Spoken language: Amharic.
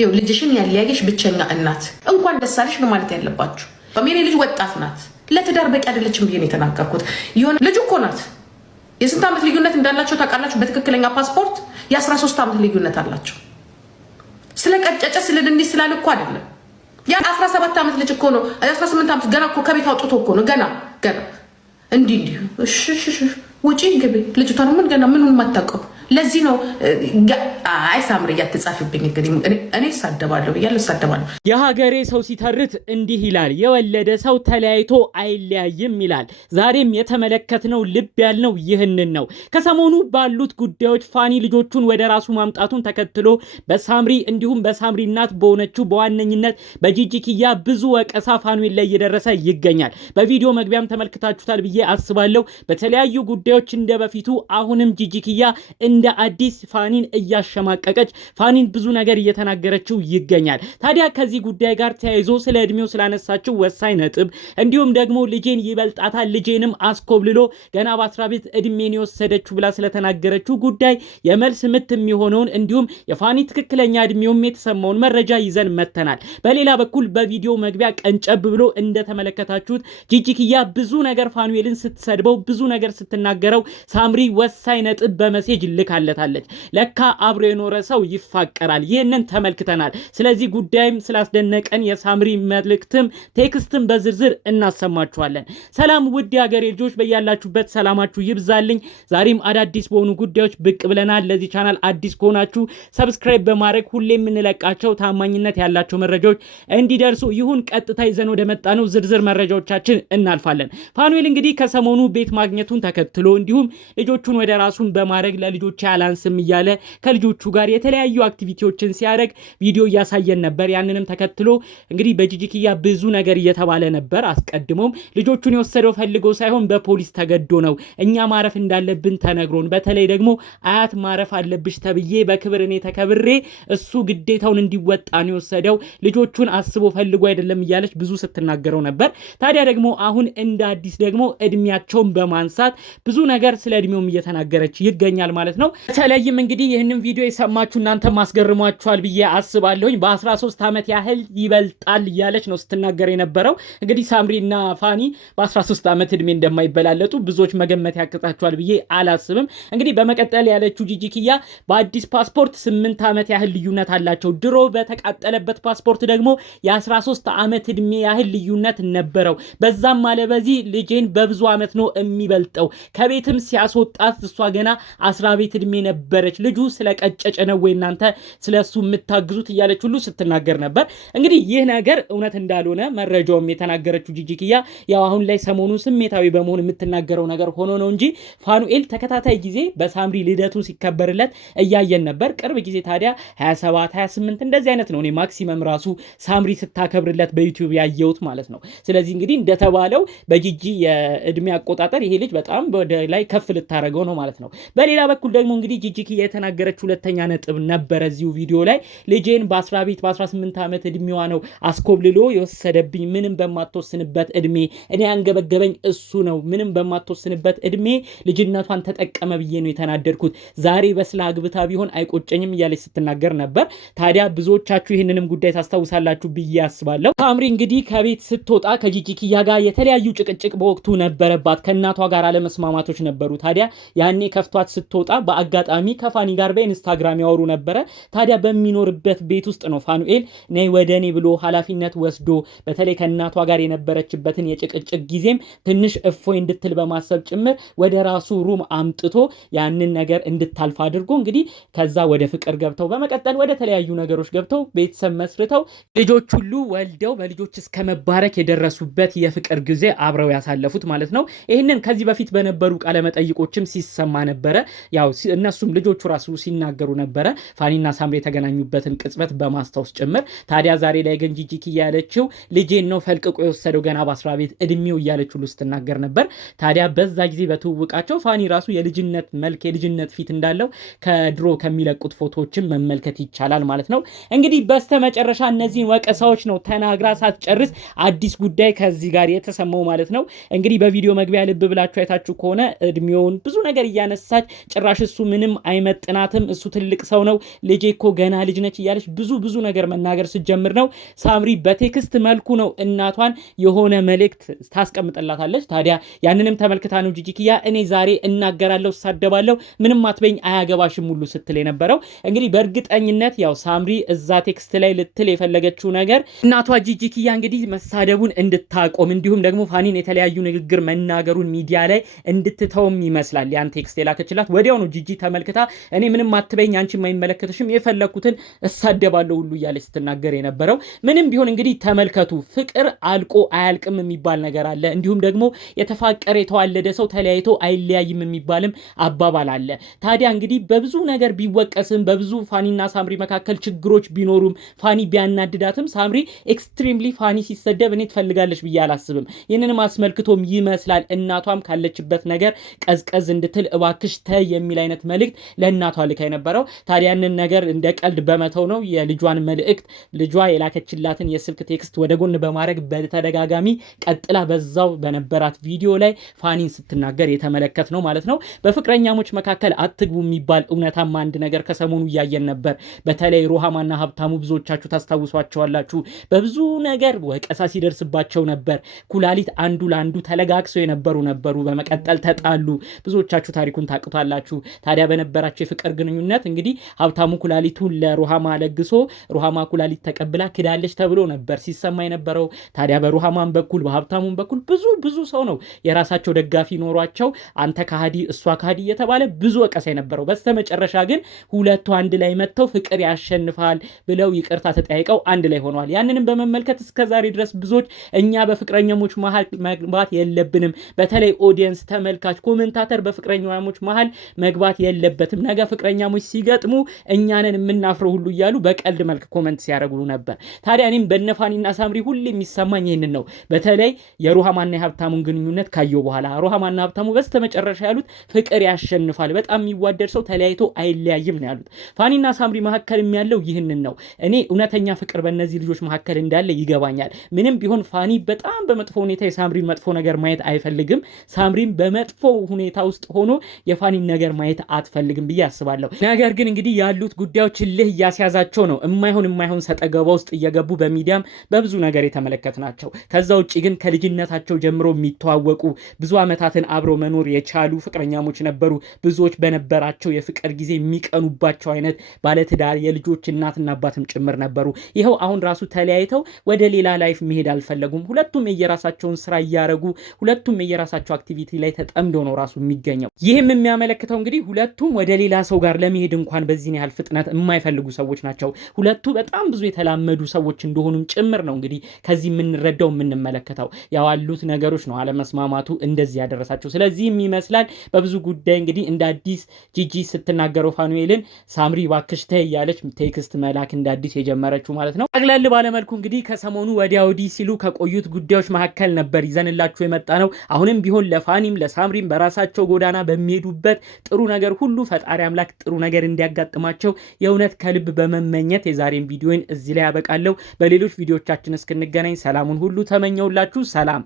ይኸው ልጅሽን ያለያየሽ ብቸኛ እናት እንኳን ደስ አለሽ ነው ማለት ያለባችሁ። በሜኔ ልጅ ወጣት ናት፣ ለትዳር በቂ አይደለችም ብዬ ነው የተናገርኩት። የሆነ ልጅ እኮ ናት። የስንት ዓመት ልዩነት እንዳላቸው ታውቃላችሁ? በትክክለኛ ፓስፖርት የ13 ዓመት ልዩነት አላቸው። ስለ ቀጨጨ ስለ ድንች ስላለ እኮ አይደለም። ያ 17 ዓመት ልጅ እኮ ነው። 18 ዓመት ገና እኮ ከቤት አውጥቶ እኮ ነው። ገና እንዲህ እሺ ውጪ ግቢ። ልጅቷ ደግሞ ገና ምኑን ማታውቀው። ለዚህ ነው አይ ሳምሪ ያትጻፍብኝ እንግዲህ እኔ ሳደባለሁ ብያለሁ ሳደባለሁ። የሀገሬ ሰው ሲተርት እንዲህ ይላል፣ የወለደ ሰው ተለያይቶ አይለያይም ይላል። ዛሬም የተመለከትነው ልብ ያልነው ይህንን ነው። ከሰሞኑ ባሉት ጉዳዮች ፋኒ ልጆቹን ወደ ራሱ ማምጣቱን ተከትሎ በሳምሪ እንዲሁም በሳምሪ እናት በሆነችው በዋነኝነት በጂጂኪያ ብዙ ወቀሳ ፋኑኤል ላይ እየደረሰ ይገኛል። በቪዲዮ መግቢያም ተመልክታችሁታል ብዬ አስባለሁ። በተለያዩ ጉዳዮች እንደበፊቱ አሁንም ጂጂኪያ እንደ አዲስ ፋኒን እያሸማቀቀች ፋኒን ብዙ ነገር እየተናገረችው ይገኛል። ታዲያ ከዚህ ጉዳይ ጋር ተያይዞ ስለ እድሜው ስላነሳችው ወሳኝ ነጥብ እንዲሁም ደግሞ ልጄን ይበልጣታል ልጄንም አስኮብልሎ ገና በ10 እድሜን የወሰደችው ብላ ስለተናገረችው ጉዳይ የመልስ ምት የሚሆነውን እንዲሁም የፋኒ ትክክለኛ እድሜውም የተሰማውን መረጃ ይዘን መተናል። በሌላ በኩል በቪዲዮ መግቢያ ቀንጨብ ብሎ እንደተመለከታችሁት ጂጂኪያ ብዙ ነገር ፋኑኤልን ስትሰድበው ብዙ ነገር ስትናገረው ሳምሪ ወሳኝ ነጥብ በመሴጅ ልካለታለች። ለካ አብሮ የኖረ ሰው ይፋቀራል። ይህንን ተመልክተናል። ስለዚህ ጉዳይም ስላስደነቀን የሳምሪ መልእክትም ቴክስትም በዝርዝር እናሰማችኋለን። ሰላም ውድ የሀገሬ ልጆች በያላችሁበት ሰላማችሁ ይብዛልኝ። ዛሬም አዳዲስ በሆኑ ጉዳዮች ብቅ ብለናል። ለዚህ ቻናል አዲስ ከሆናችሁ ሰብስክራይብ በማድረግ ሁሌ የምንለቃቸው ታማኝነት ያላቸው መረጃዎች እንዲደርሱ ይሁን። ቀጥታ ይዘን ወደ መጣነው ዝርዝር መረጃዎቻችን እናልፋለን። ፋኑኤል እንግዲህ ከሰሞኑ ቤት ማግኘቱን ተከትሎ እንዲሁም ልጆቹን ወደ ራሱን በማድረግ ለልጆቹ ያላንስም እያለ ከልጆቹ ጋር የተለያዩ አክቲቪቲዎችን ሲያደርግ ቪዲዮ እያሳየን ነበር። ያንንም ተከትሎ እንግዲህ በጂጂኪያ ብዙ ነገር እየተባለ ነበር። አስቀድሞም ልጆቹን የወሰደው ፈልጎ ሳይሆን በፖሊስ ተገዶ ነው፣ እኛ ማረፍ እንዳለብን ተነግሮን፣ በተለይ ደግሞ አያት ማረፍ አለብሽ ተብዬ በክብር እኔ ተከብሬ እሱ ግዴታውን እንዲወጣ ነው የወሰደው፣ ልጆቹን አስቦ ፈልጎ አይደለም እያለች ብዙ ስትናገረው ነበር። ታዲያ ደግሞ አሁን እንደ አዲስ ደግሞ እድሜያቸውን በማንሳት ብዙ ነገር ስለ እድሜውም እየተናገረች ይገኛል ማለት ነው። በተለይም እንግዲህ ይህንን ቪዲዮ የሰማችሁ እናንተ ማስገርሟችኋል ብዬ አስባለሁኝ። በ13 ዓመት ያህል ይበልጣል እያለች ነው ስትናገር የነበረው። እንግዲህ ሳምሪና ፋኒ በ13 ዓመት እድሜ እንደማይበላለጡ ብዙዎች መገመት ያቅጣቸዋል ብዬ አላስብም። እንግዲህ በመቀጠል ያለችው ጂጂኪያ በአዲስ ፓስፖርት 8 ዓመት ያህል ልዩነት አላቸው። ድሮ በተቃጠለበት ፓስፖርት ደግሞ የ13 ዓመት እድሜ ያህል ልዩነት ነበረው። በዛም አለ በዚህ ልጄን በብዙ ዓመት ነው የሚበልጠው። ከቤትም ሲያስወጣት እሷ ገና 10 ቤት እድሜ ነበረች። ልጁ ስለቀጨጨ ነው ወይ እናንተ ስለሱ የምታግዙት እያለች ሁሉ ስትናገር ነበር። እንግዲህ ይህ ነገር እውነት እንዳልሆነ መረጃውም የተናገረችው ጂጂኪያ ያው አሁን ላይ ሰሞኑን ስሜታዊ በመሆን የምትናገረው ነገር ሆኖ ነው እንጂ ፋኑኤል ተከታታይ ጊዜ በሳምሪ ልደቱ ሲከበርለት እያየን ነበር። ቅርብ ጊዜ ታዲያ 27 28 እንደዚህ አይነት ነው እኔ ማክሲመም ራሱ ሳምሪ ስታከብርለት በዩቲዩብ ያየሁት ማለት ነው። ስለዚህ እንግዲህ እንደተባለው በጂጂ የእድሜ አቆጣጠር ይሄ ልጅ በጣም ወደ ላይ ከፍ ልታረገው ነው ማለት ነው። በሌላ በኩል ደግሞ እንግዲህ ጂጂኪያ የተናገረች ሁለተኛ ነጥብ ነበረ እዚሁ ቪዲዮ ላይ ልጄን በ18 ዓመት እድሜዋ ነው አስኮብልሎ የወሰደብኝ። ምንም በማትወስንበት እድሜ እኔ አንገበገበኝ እሱ ነው። ምንም በማትወስንበት እድሜ ልጅነቷን ተጠቀመ ብዬ ነው የተናደድኩት። ዛሬ በስላ አግብታ ቢሆን አይቆጨኝም እያለች ስትናገር ነበር። ታዲያ ብዙዎቻችሁ ይህንንም ጉዳይ ታስታውሳላችሁ ብዬ አስባለሁ። ሳምሪ እንግዲህ ከቤት ስትወጣ ከጂጂኪያ ጋር የተለያዩ ጭቅጭቅ በወቅቱ ነበረባት። ከእናቷ ጋር አለመስማማቶች ነበሩ። ታዲያ ያኔ ከፍቷት ስትወጣ በአጋጣሚ ከፋኒ ጋር በኢንስታግራም ያወሩ ነበረ። ታዲያ በሚኖርበት ቤት ውስጥ ነው ፋኑኤል ነይ ወደኔ ብሎ ኃላፊነት ወስዶ በተለይ ከእናቷ ጋር የነበረችበትን የጭቅጭቅ ጊዜም ትንሽ እፎይ እንድትል በማሰብ ጭምር ወደ ራሱ ሩም አምጥቶ ያንን ነገር እንድታልፍ አድርጎ እንግዲህ ከዛ ወደ ፍቅር ገብተው በመቀጠል ወደ ተለያዩ ነገሮች ገብተው ቤተሰብ መስርተው ልጆች ሁሉ ወልደው በልጆች እስከ መባረክ የደረሱበት የፍቅር ጊዜ አብረው ያሳለፉት ማለት ነው። ይህንን ከዚህ በፊት በነበሩ ቃለመጠይቆችም ሲሰማ ነበረ። ያው እነሱም ልጆቹ ራሱ ሲናገሩ ነበረ ፋኒና ሳምሪ የተገናኙበትን ቅጽበት በማስታወስ ጭምር። ታዲያ ዛሬ ላይ ግን ጂጂኪያ ያለችው ልጄን ነው ፈልቅቆ የወሰደው ገና በ10 ቤት እድሜው እያለች ሁሉ ስትናገር ነበር። ታዲያ በዛ ጊዜ በትውውቃቸው ፋኒ ራሱ የልጅነት መልክ የልጅነት ፊት እንዳለው ከድሮ ከሚለቁት ፎቶዎችን መመልከት ይቻላል ማለት ነው። እንግዲህ በስተመጨረሻ እነዚህን ወቀሳዎች ነው ተናግራ ሳትጨርስ አዲስ ጉዳይ ከዚህ ጋር የተሰማው ማለት ነው። እንግዲህ በቪዲዮ መግቢያ ልብ ብላችሁ አይታችሁ ከሆነ እድሜውን ብዙ ነገር እያነሳች ጭራሽ እሱ ምንም አይመጥናትም፣ እሱ ትልቅ ሰው ነው፣ ልጄ እኮ ገና ልጅ ነች እያለች ብዙ ነገር መናገር ስትጀምር ነው ሳምሪ በቴክስት መልኩ ነው እናቷን የሆነ መልእክት ታስቀምጥላታለች። ታዲያ ያንንም ተመልክታ ነው ጂጂኪያ እኔ ዛሬ እናገራለሁ፣ ሳደባለሁ፣ ምንም አትበኝ፣ አያገባሽም ሁሉ ስትል የነበረው። እንግዲህ በእርግጠኝነት ያው ሳምሪ እዛ ቴክስት ላይ ልትል የፈለገችው ነገር እናቷ ጂጂኪያ እንግዲህ መሳደቡን እንድታቆም እንዲሁም ደግሞ ፋኒን የተለያዩ ንግግር መናገሩን ሚዲያ ላይ እንድትተውም ይመስላል ያን ቴክስት የላከችላት። ወዲያው ነው ጂጂ ተመልክታ እኔ ምንም አትበኝ፣ አንቺ የማይመለከትሽም፣ የፈለኩትን እሳደባለሁ ሁሉ እያለች ስትናገር የነበረው። ምንም ቢሆን እንግዲህ ተመልከቱ፣ ፍቅር አልቆ አያልቅም የሚባል ነገር አለ። እንዲሁም ደግሞ የተፋቀረ የተዋለደ ሰው ተለያይቶ አይለያይም የሚባልም አባባል አለ። ታዲያ እንግዲህ በብዙ ነገር ቢወቀስም በብዙ ፋኒና ሳምሪ መካከል ችግሮች ቢኖሩም ፋኒ ቢያናድዳትም ሳምሪ ኤክስትሪምሊ ፋኒ ሲሰደብ እኔ ትፈልጋለች ብዬ አላስብም። ይህንንም አስመልክቶም ይመስላል እናቷም ካለችበት ነገር ቀዝቀዝ እንድትል እባክሽ ተይ የሚል አይነት መልእክት ለእናቷ ልካ የነበረው። ታዲያ ያንን ነገር እንደ ቀልድ በመተው ነው የልጇን መልእክት ልጇ የላከችላትን የስልክ ቴክስት ወደ ጎን በማድረግ በተደጋጋሚ ቀጥላ በዛው በነበራት ቪዲዮ ላይ ፋኒን ስትናገር የተመለከት ነው ማለት ነው። በፍቅረኛሞች መካከል አትግቡ የሚባል እውነታማ አንድ ነገር ከሰሞኑ እያየን ነበር። በተለይ ሩሃማና ሀብታሙ ብዙዎቻችሁ ታስታውሷቸዋላችሁ። በብዙ ነገር ወቀሳ ሲደርስባቸው ነበር። ኩላሊት አንዱ ለአንዱ ተለጋግሰው የነበሩ በመቀጠል ተጣሉ። ብዙዎቻችሁ ታሪኩን ታውቁታላችሁ። ታዲያ በነበራቸው የፍቅር ግንኙነት እንግዲህ ሀብታሙ ኩላሊቱን ለሩሃማ ለግሶ ሩሃማ ኩላሊት ተቀብላ ክዳለች ተብሎ ነበር ሲሰማ የነበረው። ታዲያ በሩሃማን በኩል በሀብታሙን በኩል ብዙ ሰው ነው የራሳቸው ደጋፊ ኖሯቸው አንተ ካሃዲ እሷ ካሃዲ እየተባለ ብዙ ወቀሳ የነበረው። በስተመጨረሻ ግን ሁለቱ አንድ ላይ መጥተው ፍቅር ያሸንፋል ብለው ይቅርታ ተጠያይቀው አንድ ላይ ሆነዋል። ያንንም በመመልከት እስከዛሬ ድረስ ብዙዎች እኛ በፍቅረኛሞች መሃል መግባት የለብንም፣ በተለይ ኦዲየንስ ተመልካች ኮሜንታተር በፍቅረኛሞች መሃል መግባት የለበትም፣ ነገ ፍቅረኛሞች ሲገጥሙ እኛንን የምናፍረው ሁሉ እያሉ በቀልድ መልክ ኮሜንት ሲያደርጉ ነበር። ታዲያ እኔም በነፋኒና ሳምሪ ሁሉ የሚሰማኝ ይህንን ነው። በተለይ የሩሃማና የሀብታሙን ግንኙነት ካየው በኋላ ሩሃማና ሀብታሙ በስተመጨረሻ ያሉት ፍቅር ያሸንፋል፣ በጣም የሚዋደድ ሰው ተለያይቶ አይለያይም ነው ያሉት። ፋኒና ሳምሪ መካከል ያለው ይህንን ነው። እኔ እውነተኛ ፍቅር በእነዚህ ልጆች መካከል እንዳለ ይገባኛል። ምንም ቢሆን ፋኒ በጣም በመጥፎ ሁኔታ የሳምሪን መጥፎ ነገር ማየት አይፈልግም። ሳምሪን በመጥፎ ሁኔታ ውስጥ ሆኖ የፋኒን ነገር ማየት አትፈልግም ብዬ አስባለሁ። ነገር ግን እንግዲህ ያሉት ጉዳዮች ልህ እያስያዛቸው ነው። የማይሆን ሰጠገባ ውስጥ እየገቡ በሚዲያም በብዙ ነገር የተመለከትናቸው። ከዛ ውጭ ግን ከልጅነታቸው ጀምሮ የሚተዋወቁ ብዙ ዓመታትን አብረው መኖር የቻሉ ፍቅረኛሞች ነበሩ። ብዙዎች በነበራቸው የፍቅር ጊዜ የሚቀኑባቸው አይነት ባለትዳር የልጆች እናትና አባትም ጭምር ነበሩ። ይኸው አሁን ራሱ ተለያይተው ወደ ሌላ ላይፍ መሄድ አልፈለጉም። ሁለቱም የየራሳቸውን ስራ እያረጉ ሁለቱም የየራሳቸው አክቲቪቲ ላይ ተጠምደው ነው ራሱ የሚገኘው። ይህም የሚያመለክተው እንግዲህ ሁለቱም ወደ ሌላ ሰው ጋር ለመሄድ እንኳን በዚህን ያህል ፍጥነት የማይፈልጉ ሰዎች ናቸው። ሁለቱ በጣም ብዙ የተላመዱ ሰዎች እንደሆኑም ጭምር ነው እንግዲህ ከዚህ የምንረዳው የምንመለከተው። ያዋሉት ነገሮች ነው አለመስማማቱ እንደዚህ ያደረሳቸው። ስለዚህም ይመስላል በብዙ ጉዳይ እንግዲህ እንደ አዲስ ጂጂ ስትናገረው ፋኑኤልን ሳምሪ ባክሽ ተይ እያለች ቴክስት መላክ እንደ አዲስ የጀመረችው ማለት ነው። ጠቅለል ባለመልኩ እንግዲህ ከሰሞኑ ወዲያ ወዲህ ሲሉ ከቆዩት ጉዳዮች መካከል ነበር ይዘንላችሁ የመጣ ነው። አሁንም ቢሆን ለፋኒም ለሳምሪም በራሳቸው ጎዳና በሚሄዱበት ጥሩ ነገር ሁሉ ፈጣሪ አምላክ ጥሩ ነገር እንዲያጋጥማቸው የእውነት ከልብ በመመኘት የዛሬን ቪዲዮን እዚህ ላይ ያበቃለሁ። በሌሎች ቪዲዮቻችን እስክንገናኝ ሰላሙን ሁሉ ተመኘውላችሁ። ሰላም።